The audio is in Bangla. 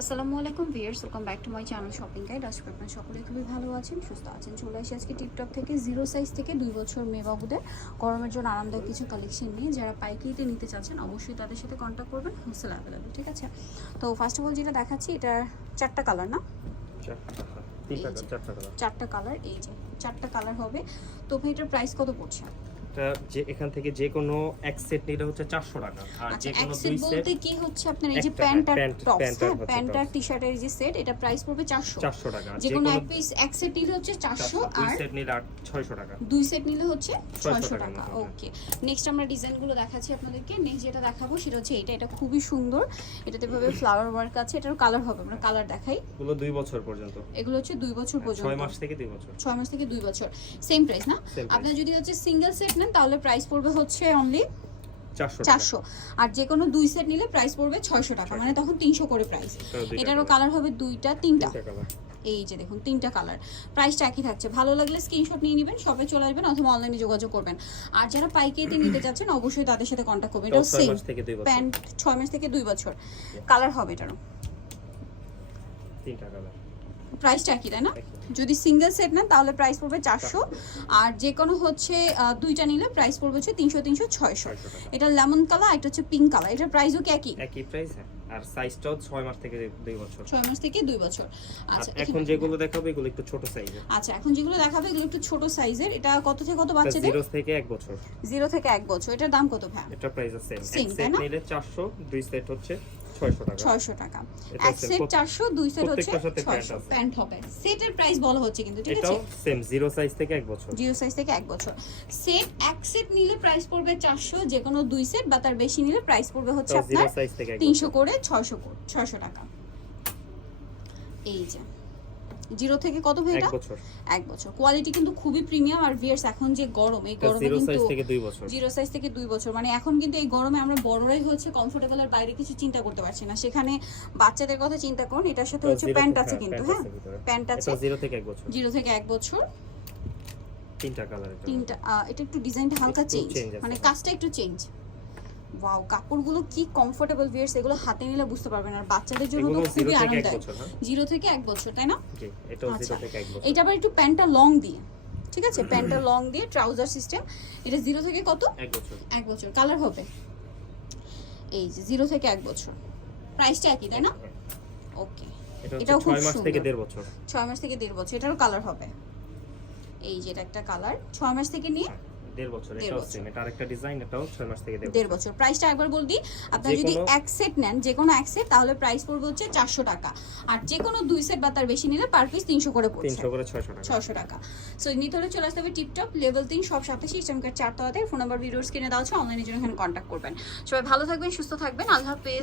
আসসালামু আলাইকুম viewers welcome back to my channel shopping guide আজকে আপনারা সকলে খুবই ভালো আছেন সুস্থ আছেন। চলে আসি আজকে টিকটক থেকে জিরো সাইজ থেকে দুই বছর মেয়ে বাবুদের গরমের জন্য আরামদায়ক কিছু কালেকশন নিয়ে। যারা পাইকারিতে নিতে চাচ্ছেন অবশ্যই তাদের সাথে কন্ট্যাক্ট করবেন হোলসেল অ্যাভেলেবেল ঠিক আছে? তো ফার্স্ট অফ অল যেটা দেখাচ্ছি এটার চারটা কালার না? চারটা কালার এই যে চারটা কালার হবে। তো ভাই এটার প্রাইস কত পড়ছে? এটা যে এখান থেকে যে কোনো এক সেট নিলে হচ্ছে চারশো টাকা। আর আচ্ছা যে কোনো দুই সেট বলতে কি হচ্ছে আপনার এই যে প্যান্ট আর হ্যাঁ, প্যান্ট- আর হ্যাঁ হচ্ছে প্যান্ট আর tops। টি শার্টের যে সেট এটা প্রাইস পড়বে চারশো। চারশো টাকা যে কোনো এক পিস এক সেট নিলে হচ্ছে চারশো দুই সেট নিলে আর ছয়শো টাকা। দুই সেট নিলে হচ্ছে 600 টাকা হ্যাঁ। ওকে নেক্সট আমরা ডিজাইনগুলো দেখাচ্ছি আপনাদেরকে। নেক্সট যেটা দেখাবো সেটা হচ্ছে এটা এটা খুবই সুন্দর। এটাতে ভাবে ফ্লাওয়ার ওয়ার্ক আছে এটার কালার হবে আমরা কালার দেখাই। এগুলো দুই বছর পর্যন্ত। এগুলো হচ্ছে দুই বছর পর্যন্ত। ছয় মাস থেকে দুই বছর। ছয় মাস থেকে দুই বছর। সেম প্রাইস না। আপনার যদি হচ্ছে সিঙ্গেল সেট নেন তাহলে প্রাইস পড়বে হচ্ছে অনলি চারশো আর যে কোনো দুই সেট নিলে প্রাইস পড়বে ছয়শো টাকা মানে তখন তিনশো করে প্রাইস এটারও কালার হবে দুইটা তিনটা। এই যে দেখুন তিনটা কালার প্রাইসটা একই থাকছে। ভালো লাগলে স্ক্রিনশট নিয়ে নেবেন শপে চলে আসবেন অথবা অনলাইনে যোগাযোগ করবেন। আর যারা পাইকারিতে নিতে চাচ্ছেন অবশ্যই তাদের সাথে কন্ট্যাক্ট করবেন। এটাও সেম প্যান্ট ছয় মাস থেকে দুই বছর। কালার হবে এটারও। তিনটা কালার প্রাইসটা একই তাই না? যদি সিঙ্গেল সেট নেন তাহলে প্রাইস পড়বে চারশো। আর যে কোনো হচ্ছে দুইটা নিলে প্রাইস পড়বে হচ্ছে তিনশো তিনশো ছয়শো। এটা লেমন কালার এটা হচ্ছে পিঙ্ক কালার। এটার প্রাইসও কি একই? একই প্রাইস হ্যাঁ। আর সাইজটাও মাস থেকে দুই বছর। মাস থেকে দুই বছর। আচ্ছা এখন যেগুলো দেখাবো এগুলো একটু ছোট সাইজের আচ্ছা এখন যেগুলো দেখাবে এগুলো একটু ছোট সাইজের এটা কত থেকে কত বাচ্চাদের? জিরো থেকে এক বছর। থেকে বছর। এটার দাম কত ভাই এটা প্রাইস আছে এক সেট নিলে চারশো দুই সেট হচ্ছে ছয়শো টাকা। এক সেট প্রত- চারশো দুই সেট হচ্ছে প্যান্ট হবে। সেটের প্রাইস বলা হচ্ছে কিন্তু ঠিক আছে? সেম জিরো সাইজ থেকে এক বছর। জিরো সাইজ থেকে এক বছর। সেট এক সেট নিলে প্রাইস পড়বে চারশো যে কোনো দুই সেট বা তার বেশি নিলে প্রাইস পড়বে হচ্ছে আপনার সাইজ থেকে এক তিনশো বছর করে ছয়শো ছয়শো টাকা। এই যে। জিরো থেকে কত ভাই এটা? এক বছর। কোয়ালিটি কিন্তু খুবই প্রিমিয়াম আর ভিয়ার্স এখন যে গরম এই গরমে কিন্তু থেকে দুই বছর। জিরো সাইজ থেকে দুই বছর। মানে এখন কিন্তু এই গরমে আমরা বড়রাই হচ্ছে কমফোর্টেবল আর বাইরে কিছু চিন্তা করতে পারছি না। সেখানে বাচ্চাদের কথা চিন্তা করুন এটার সাথে হচ্ছে প্যান্ট আছে কিন্তু হ্যাঁ? প্যান্ট আছে। জিরো থেকে এক বছর। জিরো থেকে এক বছর। তিনটা কালার তিনটা এটা একটু ডিজাইনটা হালকা চেঞ্জ মানে কাজটা একটু চেঞ্জ ওয়াও কাপড়গুলো কি কমফোর্টেবল ভিয়ার্স এগুলো হাতে নিলে বুঝতে পারবেন। আর বাচ্চাদের জন্য তো খুবই আরামদায়ক হ্যাঁ? জিরো থেকে এক বছর তাই না? আচ্ছা। এটা আবার একটু প্যান্টটা লং দিয়ে ঠিক আছে? প্যান্টটা লং দিয়ে ট্রাউজার সিস্টেম এটা জিরো থেকে কত? এক বছর। কালার হবে? এই যে জিরো থেকে এক বছর। প্রাইসটা একই তাই না? হ্যাঁ। ওকে এটাও খুব ছয় মাস থেকে সুন্দর। দেড় বছর। ছয় মাস থেকে দেড় বছর। এটারও কালার হবে। এই যে এটা একটা কালার ছয় মাস থেকে নিয়ে হ্যাঁ, দেড় বছর এটাও সেম এটা আরেকটা ডিজাইন এটাও ছয় মাস থেকে দেড় দেড় বছর। বছর। প্রাইসটা একবার বল দিই আপনার যদি এক সেট নেন যে কোনো এক সেট তাহলে প্রাইস পড়বে হচ্ছে চারশো টাকা। আর যে কোনো দুই সেট বা তার বেশি নিলে পার পিস তিনশো করে পড়ছে। টাকা। সো নিতে হলে চলে আসতে হবে টিপটপ লেভেল তিন সব চারতলাতে ফোন নাম্বার ভিডিওস কিনে দেওয়া হচ্ছে। অনলাইনের জন্য এখানে কন্ট্যাক্ট করবেন। সবাই ভালো থাকবেন সুস্থ থাকবেন। আল্লাহ হাফেজ।